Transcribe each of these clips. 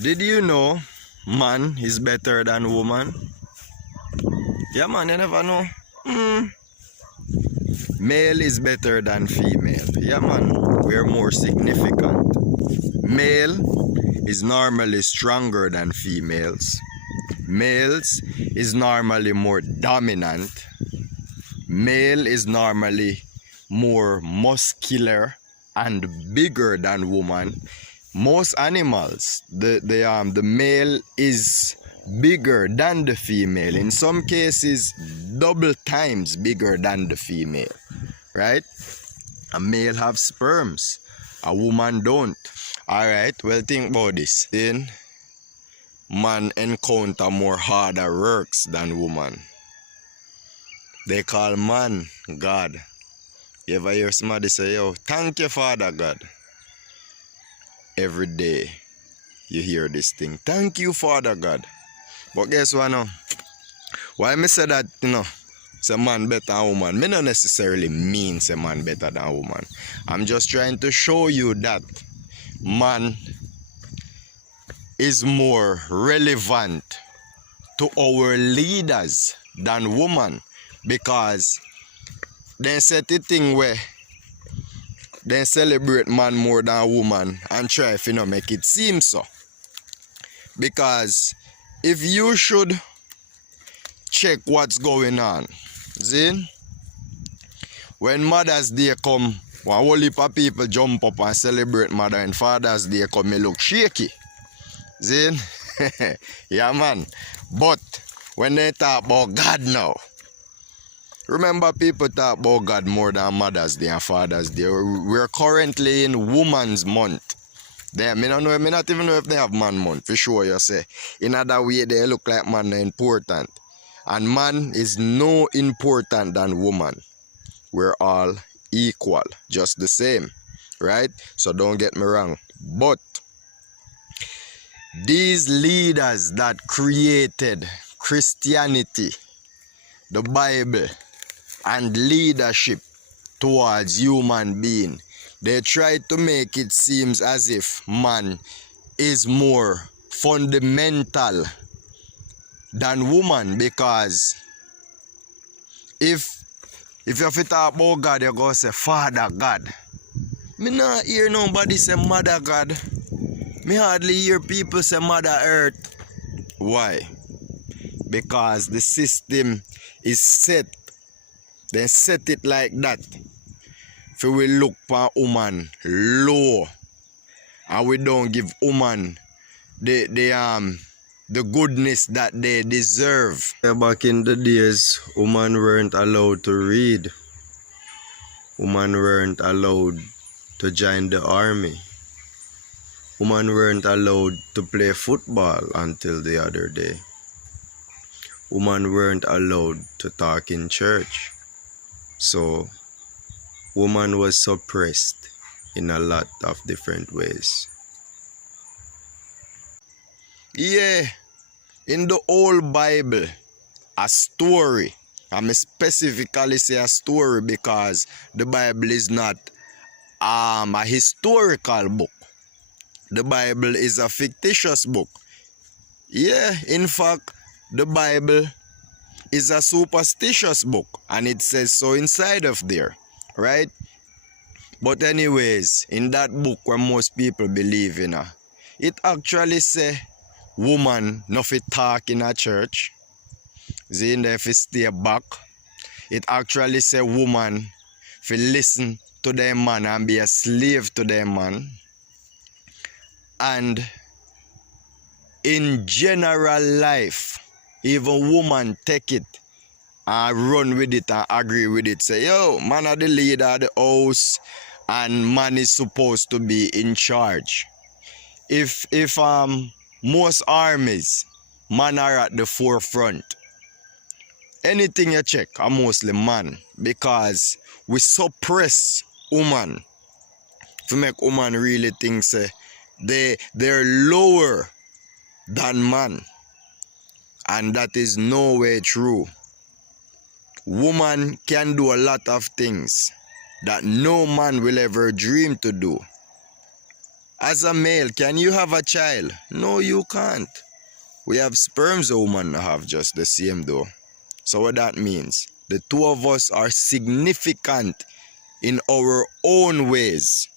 Did you know man is better than woman? Yeah, man, you never know. Male is better than female. Yeah, man, we're more significant. Male is normally stronger than females. Males is normally more dominant. Male is normally more muscular and bigger than woman. Most animals, the male is bigger than the female. In some cases, double times bigger than the female, right? A male have sperms, a woman don't. All right, well, think about this. Then man encounter more harder works than woman. They call man God. You ever hear somebody say, yo, thank you, Father God? Every day you hear this thing. Thank you, Father God. But guess what now? Why me say that, say man better than woman? Me not necessarily mean say man better than woman. I'm just trying to show you that man is more relevant to our leaders than woman, because they set the thing where they celebrate man more than woman and try if make it seem so. Because if you should check what's going on, see, when Mother's Day come, one whole heap of people jump up and celebrate Mother, and Father's Day come, me look shaky. See? Yeah, man. But when they talk about God now, remember, people talk about God more than Mother's Day and Father's Day. We're currently in Woman's Month. I not even know if they have Man Month, for sure, you say. In other way, they look like man are important. And man is no important than woman. We're all equal, just the same, right? So don't get me wrong. But these leaders that created Christianity, the Bible, and leadership towards human being, they try to make it seem as if man is more fundamental than woman. Because if you talk about God, you go say Father God. Me not hear nobody say Mother God. Me hardly hear people say Mother Earth. Why? Because the system is set. They set it like that. If we look for woman low, and we don't give woman the goodness that they deserve. Back in the days, women weren't allowed to read. Women weren't allowed to join the army. Women weren't allowed to play football until the other day. Women weren't allowed to talk in church. So, woman was suppressed in a lot of different ways. Yeah, in the old Bible, a story. I'm specifically say a story because the Bible is not a historical book. The Bible is a fictitious book. Yeah, in fact, the Bible is a superstitious book, and it says so inside of there, right? But anyways, in that book where most people believe in, it actually say woman no fit talk in a church. See, in there fit stay back. It actually say woman fit listen to their man and be a slave to their man. And in general life, even woman take it and run with it and agree with it. Say, yo, man are the leader of the house and man is supposed to be in charge. If most armies, man are at the forefront. Anything you check are mostly man, because we suppress woman to make woman really think say they're lower than man, and that is no way true. Woman can do a lot of things that no man will ever dream to do. As a male, can you have a child? No, you can't. We have sperms a woman have just the same though. So what that means, the two of us are significant in our own ways.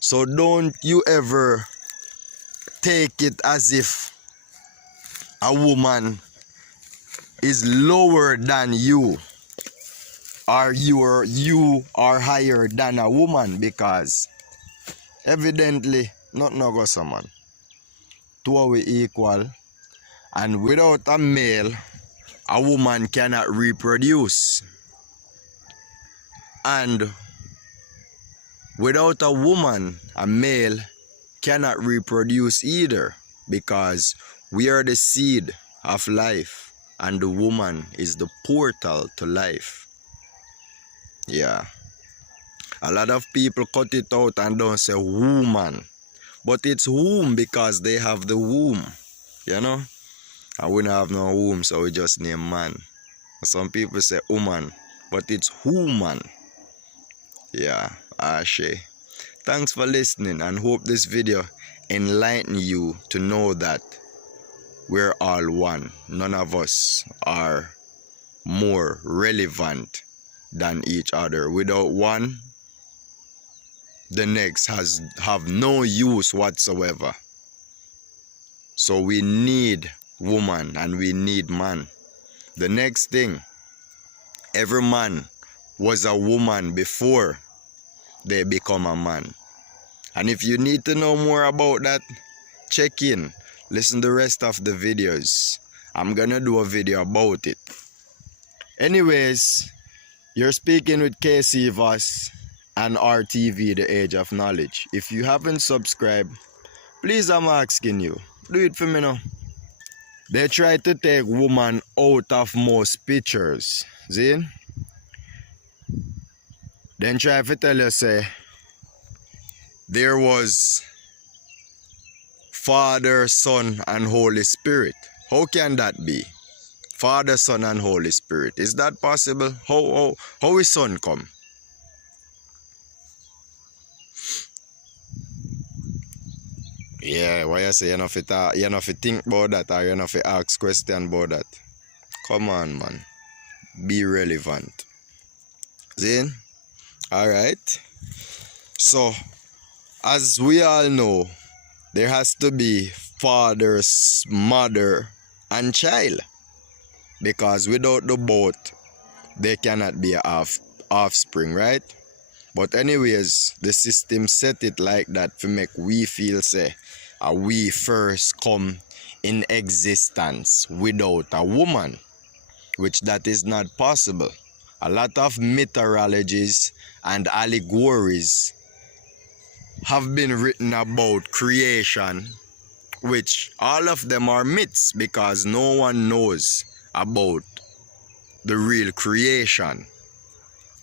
So don't you ever take it as if a woman is lower than you, or you are higher than a woman, because evidently not no go someone. Two are we equal, and without a male, a woman cannot reproduce. And without a woman, a male cannot reproduce either, because we are the seed of life and the woman is the portal to life. Yeah. A lot of people cut it out and don't say woman, but it's womb because they have the womb, you know? And we don't have no womb, so we just name man. Some people say woman, but it's woman. Yeah, Ashe. Thanks for listening, and hope this video enlighten you to know that we're all one. None of us are more relevant than each other. Without one, the next have no use whatsoever. So we need woman and we need man. The next thing, every man was a woman before they become a man. And if you need to know more about that, check in, listen to the rest of the videos. I'm gonna do a video about it. Anyways, you're speaking with KC Voss and RTV, The Age of Knowledge. If you haven't subscribed, please, I'm asking you, do it for me now. They try to take woman out of most pictures, see? Then try to tell you, say, there was Father, Son, and Holy Spirit. How can that be? Father, Son, and Holy Spirit. Is that possible? How is Son come? Yeah, why you say you know if you think about that, or you know if you ask question about that? Come on, man. Be relevant. See? Alright. So, as we all know, there has to be father, mother, and child. Because without the both, there cannot be a offspring, right? But anyways, the system set it like that to make we feel say we first come in existence without a woman, which that is not possible. A lot of mythologies and allegories have been written about creation, which all of them are myths because no one knows about the real creation.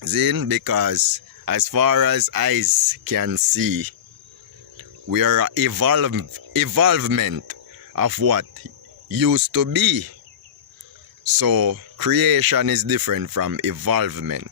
Zin, because as far as eyes can see, we are evolvement of what used to be. So creation is different from evolvement.